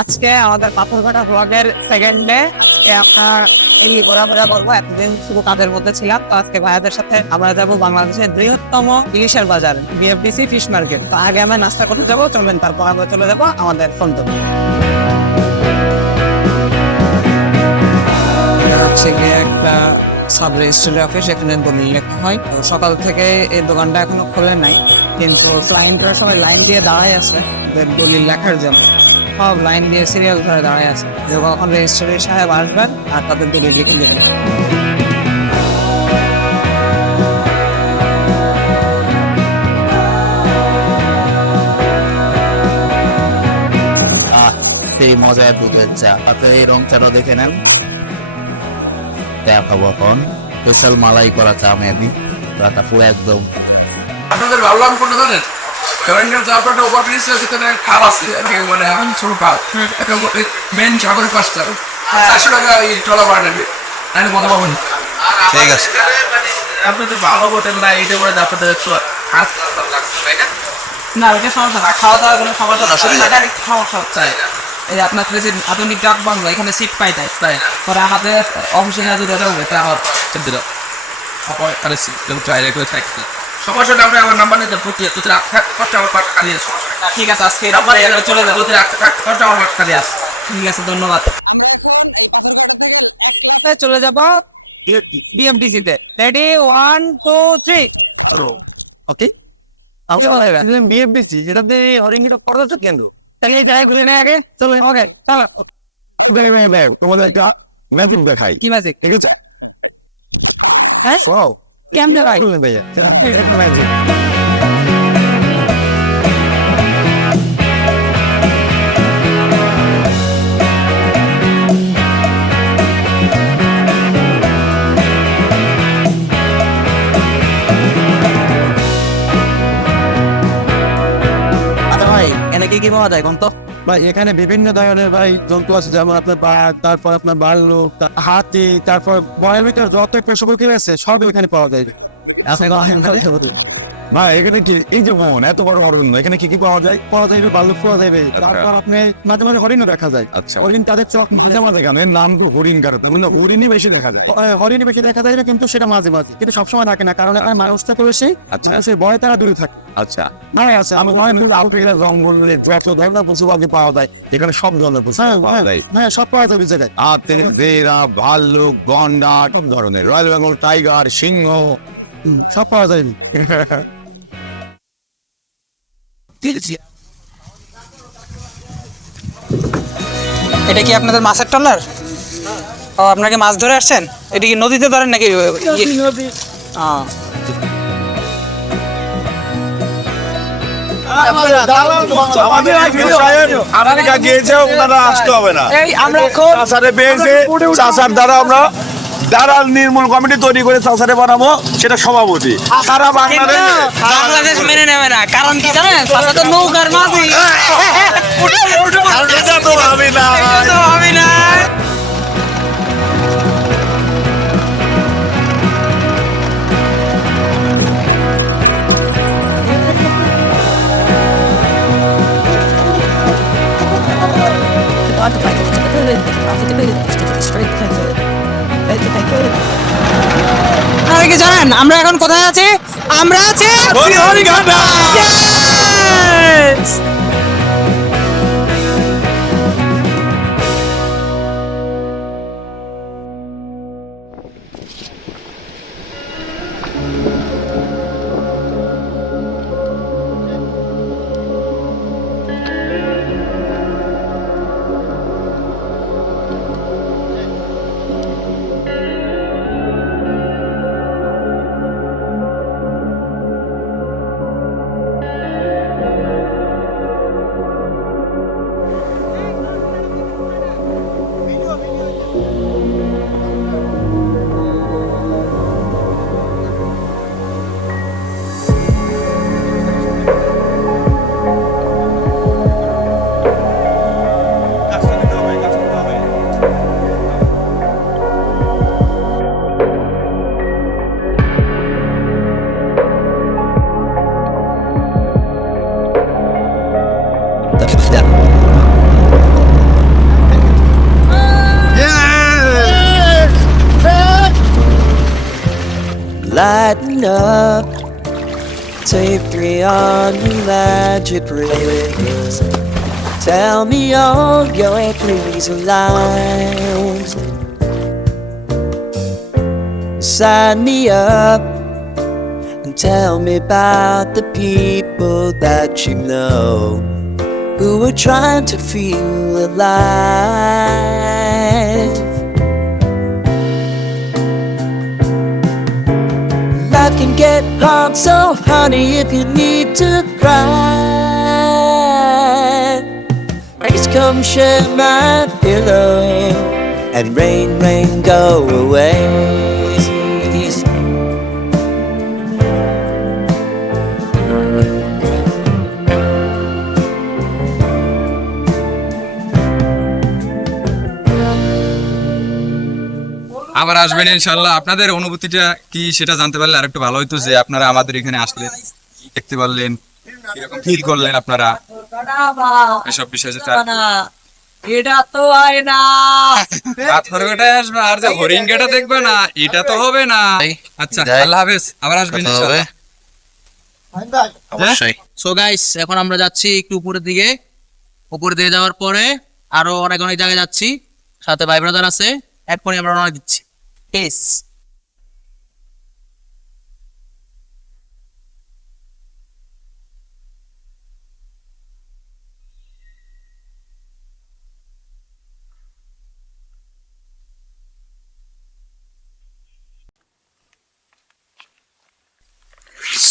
আজকে আমাদের পাথরঘাটা ব্লগের সেকেন্ডে আপনার এই ঘোরাফেরা করবো। এতদিন শুধু কাজের মধ্যে ছিলাম, তো আজকে ভাইয়াদের সাথে আমরা যাবো বাংলাদেশের বৃহত্তম ইলিশের বাজার বিএফডিসি ফিশ মার্কেট। তো আগে আমরা নাস্তা করতে যাবো, চলবেন, তারপর আমরা চলে যাবো আমাদের ফোনটে। হচ্ছে গিয়ে একটা সাব রেজিস্ট্রি অফিস, এখানে দলিল লেখা হয়। তো সকাল থেকে এই দোকানটা এখনো খোলে নাই, কিন্তু ক্লায়েন্টরা সবাই লাইন দিয়ে দাঁড়ায় আছে দলিল লেখার জন্য। সব লাইন দিয়ে সিরিয়াল ধরে দাঁড়ায় আছে যে কখন রেজিস্ট্রি সাহেব আসবেন আর তাদের দলিল লিখে দেবেন। সেই মজায় বুঝে চা আপনার এই রং চাটা দেখে নেন। দেখাবো এখন স্পেশাল মালাই করা চা মেয়াদি চাটা পুরো একদম। আপনাদের ভালো লাগে কোনটা জানেন? কারণ যে আপনারা ওভার লিস্ট আছে সেটা খাওয়া আছে মানে এখন ছোট খাওয়া একটা মেন ঝগড় পাঁচটা 400 টাকা এই চলা পাঠাবে আমি মজা পাবো না। ঠিক আছে, আপনাদের ভালো হোটেল না, এইটা বলে আপনাদের একটু হাত লাগছে, তাই না? না, ওইটা সমস্যা না, খাওয়া দাওয়ার কোনো সমস্যা না, তাদের সমস্যা তাই না? এই আপনাদের যে আধুনিক যানবাহন এখানে সিট পাই দেয়, তাই না? পরে আমাদের অফিসে কাজে যেতে হবে, তা আমার দিল পরে সিস্টেম ট্রাই করে থাকতে সমস্যাটা আপনি আমার নাম্বার নিতে প্রতি খরচা আমার পাশ খালি আছে সমস্যা নেই। ঠিক আছে, আজকে নাম্বার এখানে চলে যাবো। প্রতি খরচা আমার পাশ খালি আছে। ঠিক আছে, ধন্যবাদ। চলে যাবো বিএমটিসিতে। রেডি, 1 2 3। ওকে বিএমটিসি যেটাতে অরিঙ্গিত করছো কেন? তাকে ট্রাই করে নেয় আগে, চলো ওকে। তোমাদের একটা ম্যাপিং দেখাই, কি ম্যাজিক? ঠিক আছে? হ্যাঁ, কেমন ভাই? ভাই এনে কি কি পাওয়া যায় কোন তো? ভাই এখানে বিভিন্ন ধরনের ভাই জন্তু আছে, যেমন আপনার বাঘ, তারপর আপনার ভাল্লুক, হাতি, তারপর বনের ভিতরে যত পশু পাখি আছে সব এখানে পাওয়া যায়। ভাই এখানে কি এই যে মন এত বড় অরণ্য, এখানে কি কি পাওয়া যায়? পাওয়া যায় ভাল্লুক, পাওয়া যাবে, তারপর আপনি মাঝে মাঝে হরিণও দেখা যায়। আচ্ছা, হরিণ তাদের চোখ মাঝে মাঝে কেন এর নাম তো হরিণ, কারণ হরিণই বেশি দেখা যায়। হরিণই বেশি দেখা যায় না, কিন্তু সেটা মাঝে মাঝে, কিন্তু সবসময় থাকে না, কারণ মানুষটা পড়েছে। আচ্ছা সে ভয় তারা দূরে থাকে। আচ্ছা, না আছে আমি আউট এরিয়া জঙ্গল পশু পাখি পাওয়া যায় এখানে, সব ধরনের পশু। হ্যাঁ সব পাওয়া যাবে জায়গায়। আর বেড়া, ভাল্লুক, গন্ডার, সব ধরনের রয়্যাল বেঙ্গল টাইগার, সিংহ সব পাওয়া যায়। এটা কি আপনাদের মাছের ট্রলার? ও, আপনাকে মাছ ধরে আসছেন? এটা কি নদীতে ধরেন নাকি? আমেরিকা গিয়েছে, ওনারা আসতে হবে না। এই আমরা এখন চাষারে পেয়েছে, চাষার দ্বারা আমরা দালাল নির্মূল কমিটি তৈরি করে চাষারে বানাবো, সেটা সভাপতি সারা বাংলাদেশ। বাংলাদেশ মেনে নেবে না, কারণ কি জানেন? তারা তো নৌকার মাঝি। এটা তো ভাবি না। তো হবে না। কি জানেন আমরা এখন কোথায় আছি? আমরা আছি হরিঘাটা। Yes! lighten up. Take me on your magic rivers. Tell me all your pleasing lines. Sign me up and tell me about the people that you know who are trying to feel alive. Life can get hard, so honey, if you need to cry, please come share my pillow and rain, rain, go away. আবার আসবেন ইনশাল্লাহ। আপনাদের অনুভূতিটা কি সেটা জানতে পারলে আরেকটু ভালো হইতো, যে আপনারা আমাদের এখানে আসলেন, দেখতে পারলেন, ফিল করলেন আপনারা এসব বিষয়ে। এটা তো হয় না, পাথরঘাটায় আসবে আর যে হরিঙ্গাটা দেখবে না, এটা তো হবে না। আচ্ছা, আল্লাহ হাফেজ, আবার আসবেন ইনশাল্লাহ। অবশ্যই। সো গাইস, এখন আমরা যাচ্ছি একটু উপরের দিকে। উপরে দিয়ে যাওয়ার পরে আরো অনেক অনেক জায়গায় যাচ্ছি, সাথে ভাই ব্রাদার আছে। এরপরে আমরা রওনা দিচ্ছি। পেস।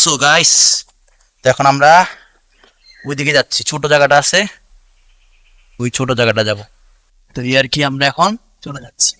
সো গাইস, তো এখন আমরা ওইদিকে যাচ্ছি, ছোট জায়গাটা আছে, ওই ছোট জায়গাটা যাব। তো এই আর কি, আমরা এখন চলে যাচ্ছি।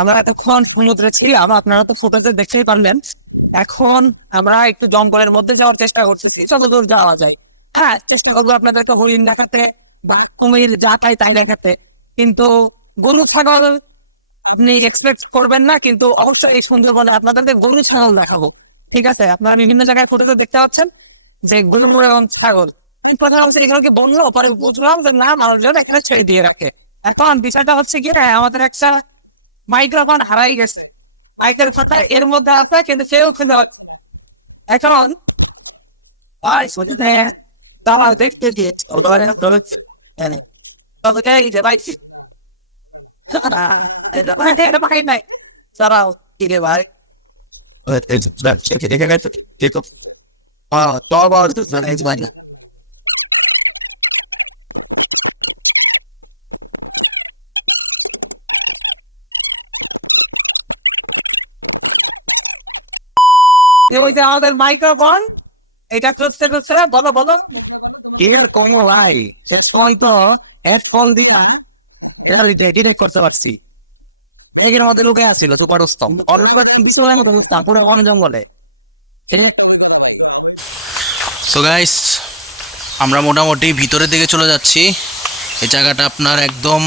আমরা এতক্ষণ সমুদ্রে ছিলাম, আপনারা তো ফটোতে দেখতেই পারলেন। এখন আমরা একটু জঙ্গলের মধ্যে যাওয়ার চেষ্টা করছি, যতদূর যাওয়া যায়। হ্যাঁ, চেষ্টা করবো আপনাদেরকে হরিণ দেখাতে বা কুমির যা চাই তাই দেখাতে, কিন্তু গরু ছাগল আপনি এক্সপেক্ট করবেন না। কিন্তু অবশ্যই এই সুন্দরবনে আপনাদেরকে গরু ছাগল দেখাবো, ঠিক আছে? আপনারা বিভিন্ন জায়গায় ফটোতে দেখতে পাচ্ছেন যে গরু এবং ছাগল। কথা হচ্ছে এখানে বললো পরে বুঝলাম যে না, মানুষজন এখানে ছেড়ে দিয়ে রাখে। এখন বিষয়টা হচ্ছে কি, আমাদের একটা মাইক্রোফোন হারাই গেছে, মাইকের কথা এর মধ্যে আছে, কিন্তু সেও খুঁজে এখন দেখতে দিয়েছে নাই তারাও কিনে ভাই ওইটা আমাদের মাইক্রোফোন, এটা চলছে চলছে। বলো বলো, এর কোনো লাই হয়তো এর ফল দিটা ডিরেক্ট করতে পারছি। এখানে আমাদের লোকে আসছিল তো পারস্তম তারপরে অনেক জঙ্গলে। সো গাইস, আমরা মোটামুটি ভিতরের দিকে চলে যাচ্ছি। এই জায়গাটা আপনার একদম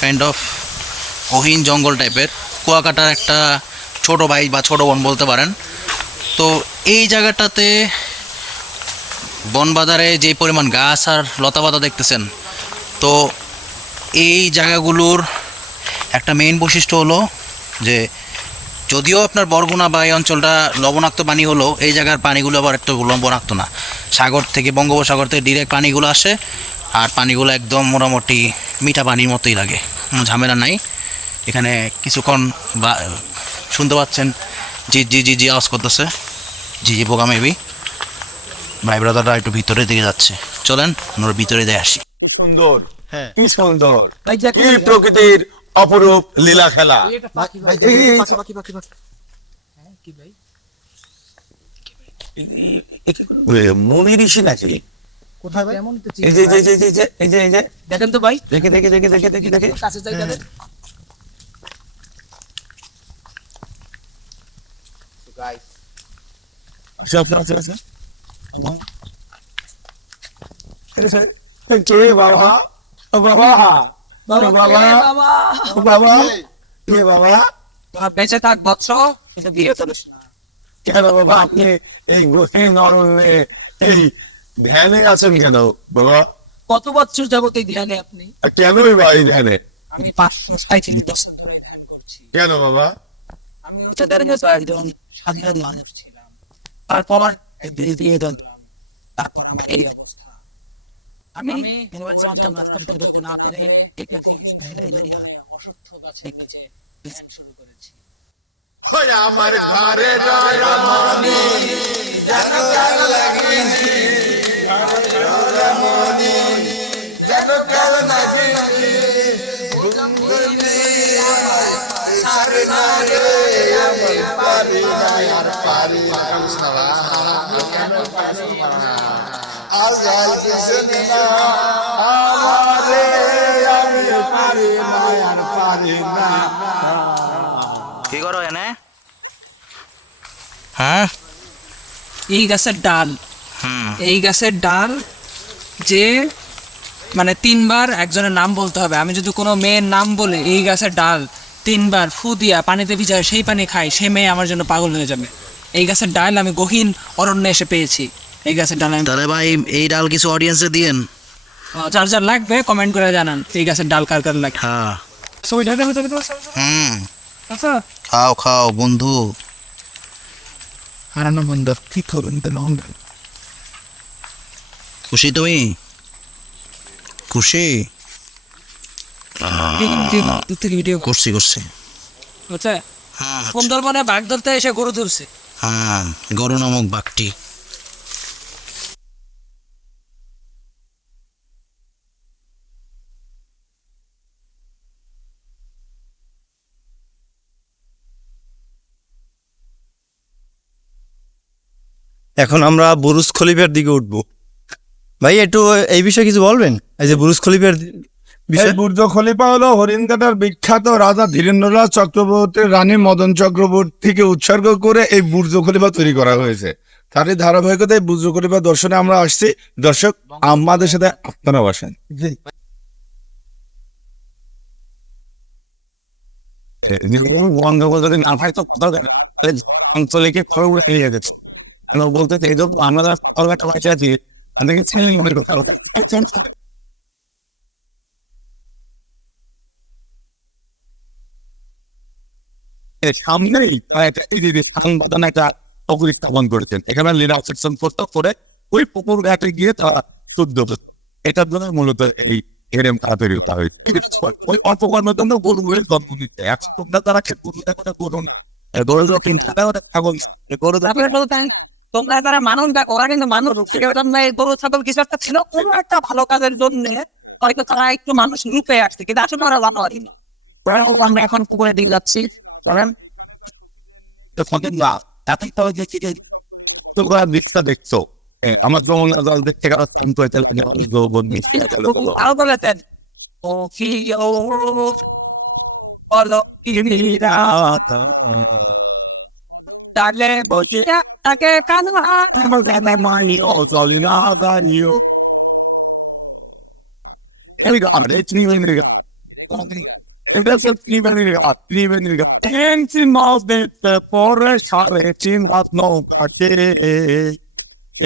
কাইন্ড অফ গহীন জঙ্গল টাইপের, কুয়াকাটার একটা ছোট ভাই বা ছোট বোন বলতে পারেন। তো এই জায়গাটাতে বনবাজারে যে পরিমাণ গাছ আর লতাপাতা দেখতেছেন, তো এই জায়গাগুলোর একটা মেইন বৈশিষ্ট্য হলো যে যদিও আপনার বরগুনা বা এই অঞ্চলটা লবণাক্ত পানি হলো, এই জায়গার পানিগুলো আবার একটু লবণাক্ত না। সাগর থেকে, বঙ্গোপসাগর থেকে ডিরেক্ট পানিগুলো আসে, আর পানিগুলো একদম মোটামুটি মিঠা পানির মতোই লাগে, কোনো ঝামেলা নাই। এখানে কিছুক্ষণ বা শুনতে পাচ্ছেন জি জি জি জি আওয়াজ করতেছে, জি জি বোকা মেবি। ভাই ব্রাদাররা একটু ভিতরের দিকে যাচ্ছে, চলেন আমরা ভিতরে দিয়ে আসি। সুন্দর, কি সুন্দর, কি প্রকৃতির অপরূপ লীলা খেলা। মনি ঋষি নাকি? এই যে এই যে এই যে এই যে এই যে দেখেন তো ভাই, দেখে দেখে দেখে দেখে দেখে দেখে কাছে যাই দেখেন। আচ্ছা আপনার আছে আছে কে বাবা, ও বাবা, বাবা বাবা, ও বাবা, কে বাবা, বেঁচে থাক বৎস, এটা দিয়ে চলিস না। কেন বাবা আপনি এই গোষ্ঠীর নরমে এই ধ্যানে আছেন কেন বাবা? কত বছর যাবত এই ধ্যানে আপনি? কেনই বা এই ধ্যানে? আমি 537 বছর ধরে এই ধ্যান করছি। কেন বাবা? আমি হচ্ছে একজন সাধারণ মানুষ ছিলাম, তারপর দিয়ে দিলাম, তারপর আমার এই অবস্থা। আমি করতে না পেরে অসুস্থ গাছের নিচে ধ্যান শুরু করেছি। আমার ঘরে রমণী জানো কাল লাগিছি, রমণী জানো কাল লাগিছি, বুমবুলি সারে নারে আমি পারি না আর পারি না, আজ আইছে না আমারে, আমি পারি না আর পারি না। কি করো এনে? হ্যাঁ, এই গাছের ডাল, এই গাছের ডাল যে মানে 3 বার একজনের নাম বলতে হবে। আমি যদি কোনো মেয়ের নাম বলে এই গাছের ডাল 3 বার ফু দিয়া পানিতে ভিজায় সেই পানি খাই, সেই মেয়ে আমার জন্য পাগল হয়ে যাবে। এই গাছের ডাল আমি গহীন অরণ্যে এসে পেয়েছি। এই গাছের ডাল তাহলে ভাই এই ডাল কিছু অডিয়েন্সে দিয়েন। যার যার লাগবে কমেন্ট করে জানান এই গাছের ডাল কার কার লাগে। হ্যাঁ, আচ্ছা খাও খাও বন্ধু। হারানো বন্ধু কি করবেন তো লন্ডন খুশি তুমি? খুশি? ভিডিও করছি করছি। হচ্ছে হ্যাঁ সুন্দরবনে বাঘ ধরতে এসে গরু ধরছে। হ্যাঁ, গরু নামক বাঘটি। এখন আমরা বুরুজ খলিফার দিকে উঠবো। ভাই একটু এই বিষয়ে কিছু বলবেন, এই যে বুরুজ খলিফার এই বিষয়ে? বুর্জ খলিফা হলো হরিণঘাটার বিখ্যাত রাজা ধীরেন্দ্রনাথ চক্রবর্তীর রানী মদন চক্রবর্তীকে উৎসর্গ করে এই বুর্জ খলিফা তৈরি করা হয়েছে। তারই ধারাবাহিকতায় বুর্জ খলিফা দর্শনে আমরা আসছি। দর্শক আমাদের সাথে আপনারা আসেন। বঙ্গবন্ধু না ভাই তো কোথাও আঞ্চলিক খবর এড়িয়ে গেছে। বলতে এই তো আমরা একটা বাচ্চা আছি, সামনেই একটা পুকুর স্থাপন করেছেন। এখানে লীলা সেকশন করে ওই পুকুর ঘাটে গিয়ে তারা শুদ্ধ, এটার জন্য মূলত এই এরম তাড়াতাড়ি হতে হয়। ওই অল্প কর্মের জন্য গরুগুলো জন্ম দিচ্ছে। একশো তোমরা তারা খেতে করুন গরু তোমরা তারা মানুষ দেখ, ওরা কিন্তু মানুষ গরু ছাগল কিছু একটা ছিল কোনো একটা ভালো কাজের জন্য হয়তো তারা একটু মানুষ রূপে আসছে, কিন্তু আসলে ওরা ভালো হয় না। আমরা এখন পুকুরে দিকে যাচ্ছি, দেখছো আমার জল দেখতে আরো বলেছেন ও কি বলো তাহলে বলছি তাকে কানবা মানি ও চলি না গানিও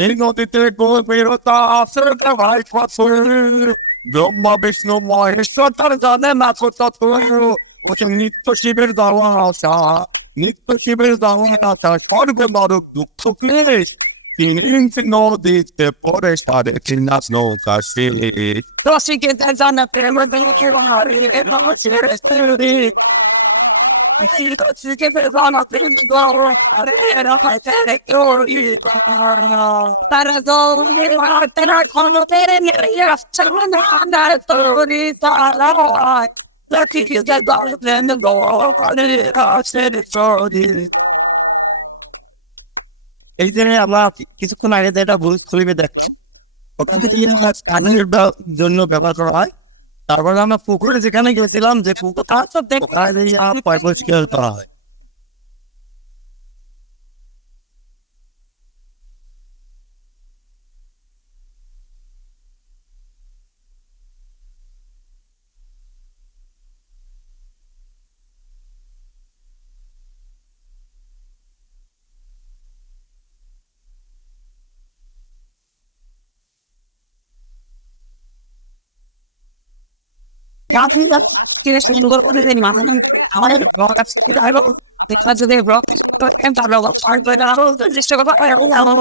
এই নদীতে গভীরতা আছে ভাই ব্রহ্মা বিষ্ণু মহেশ্বর তার জানে না নিত্য শিবের দেওয়া আসা, নিত্য শিবের দেওয়া আসা স্বর্গ নরক দুঃখ ক্লেশ নদীতে পরে সারে চিন্নাস নৌকা শিলে তো শিখে জানাতে এই জন্য আমরা কিছুক্ষণ আগে যেটা বুরুজ খলিফা দেখলাম, ওখান থেকে আমরা স্থানের জন্য ব্যবহার করা হয়। তারপরে আমরা পুকুরে যেখানে গেছিলাম, যে পুকুর পরিষ্কার করা হয়। আমাদের